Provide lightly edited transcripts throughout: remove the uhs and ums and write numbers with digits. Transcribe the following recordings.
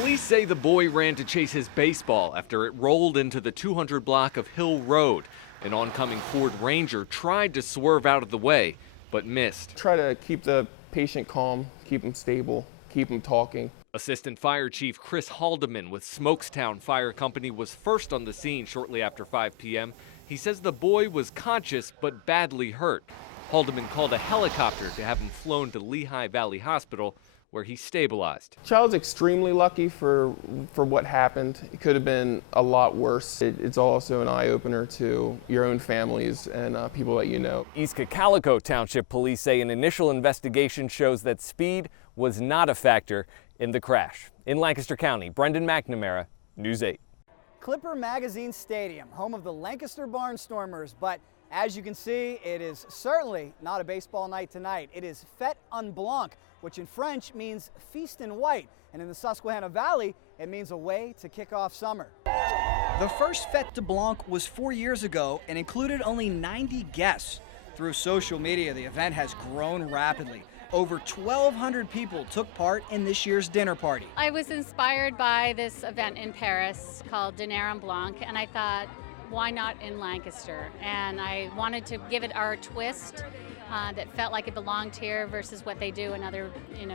Police say the boy ran to chase his baseball after it rolled into the 200 block of Hill Road. An oncoming Ford Ranger tried to swerve out of the way, but missed. Try to keep the patient calm, keep him stable, keep him talking. Assistant Fire Chief Chris Haldeman with Smokestown Fire Company was first on the scene shortly after 5 p.m. He says the boy was conscious but badly hurt. Haldeman called a helicopter to have him flown to Lehigh Valley Hospital, where he stabilized. Child's extremely lucky for what happened. It could have been a lot worse. It's also an eye-opener to your own families and people that you know. East Cocalico Township Police say an initial investigation shows that speed was not a factor in the crash. In Lancaster County, Brendan McNamara, News 8. Clipper Magazine Stadium, home of the Lancaster Barnstormers, but as you can see, it is certainly not a baseball night tonight. It is Fête en Blanc, which in French means feast in white, and in the Susquehanna Valley, it means a way to kick off summer. The first Fête de Blanc was 4 years ago and included only 90 guests. Through social media, the event has grown rapidly. Over 1,200 people took part in this year's dinner party. I was inspired by this event in Paris called Dîner en Blanc, and I thought, why not in Lancaster? And I wanted to give it our twist that felt like it belonged here versus what they do in other,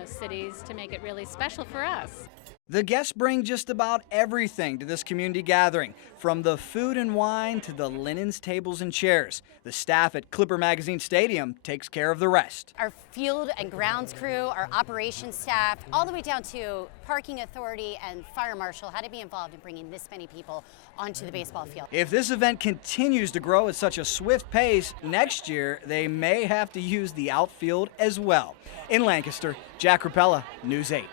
cities to make it really special for us. The guests bring just about everything to this community gathering, from the food and wine to the linens, tables, and chairs. The staff at Clipper Magazine Stadium takes care of the rest. Our field and grounds crew, our operations staff, all the way down to parking authority and fire marshal had to be involved in bringing this many people onto the baseball field. If this event continues to grow at such a swift pace, next year they may have to use the outfield as well. In Lancaster, Jack Rapella, News 8.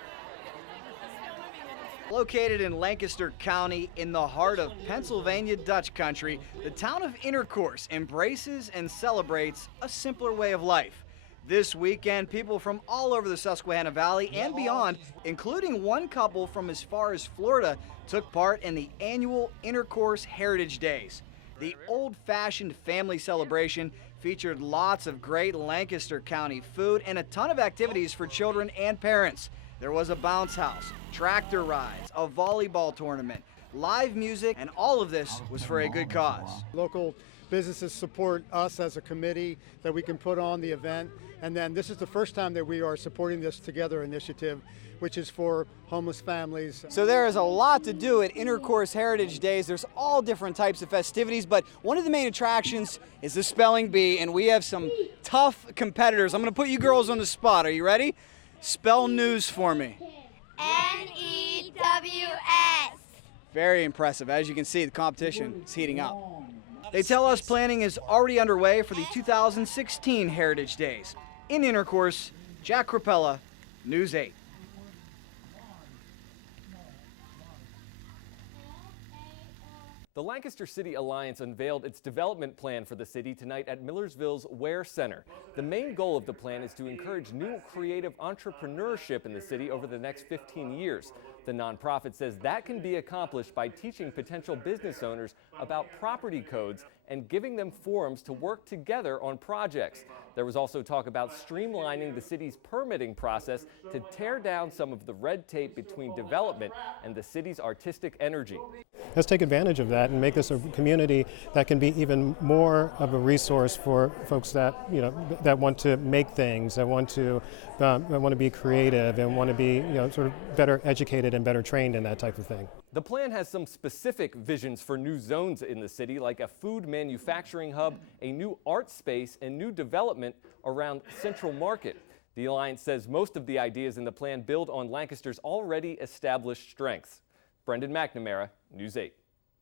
Located in Lancaster County in the heart of Pennsylvania Dutch country, the town of Intercourse embraces and celebrates a simpler way of life. This weekend, people from all over the Susquehanna Valley and beyond, including one couple from as far as Florida, took part in the annual Intercourse Heritage Days. The old-fashioned family celebration featured lots of great Lancaster County food and a ton of activities for children and parents. There was a bounce house, tractor rides, a volleyball tournament, live music, and all of this was for a good cause. Local businesses support us as a committee that we can put on the event, and then this is the first time that we are supporting this Together initiative, which is for homeless families. So there is a lot to do at Intercourse Heritage Days. There's all different types of festivities, but one of the main attractions is the spelling bee, and we have some tough competitors. I'm going to put you girls on the spot. Are you ready? Spell news for me. News. Very impressive. As you can see, the competition is heating up. They tell us planning is already underway for the 2016 Heritage Days. In Intercourse, Jack Rapella, News 8. The Lancaster City Alliance unveiled its development plan for the city tonight at Millersville's Ware Center. The main goal of the plan is to encourage new creative entrepreneurship in the city over the next 15 years. The nonprofit says that can be accomplished by teaching potential business owners about property codes and giving them forums to work together on projects. There was also talk about streamlining the city's permitting process to tear down some of the red tape between development and the city's artistic energy. Let's take advantage of that and make this a community that can be even more of a resource for folks that that want to make things, that want to be creative and want to be sort of better educated and better trained in that type of thing. The plan has some specific visions for new zones in the city, like a food manufacturing hub, a new art space, and new development around Central Market. The Alliance says most of the ideas in the plan build on Lancaster's already established strengths. Brendan McNamara, News 8.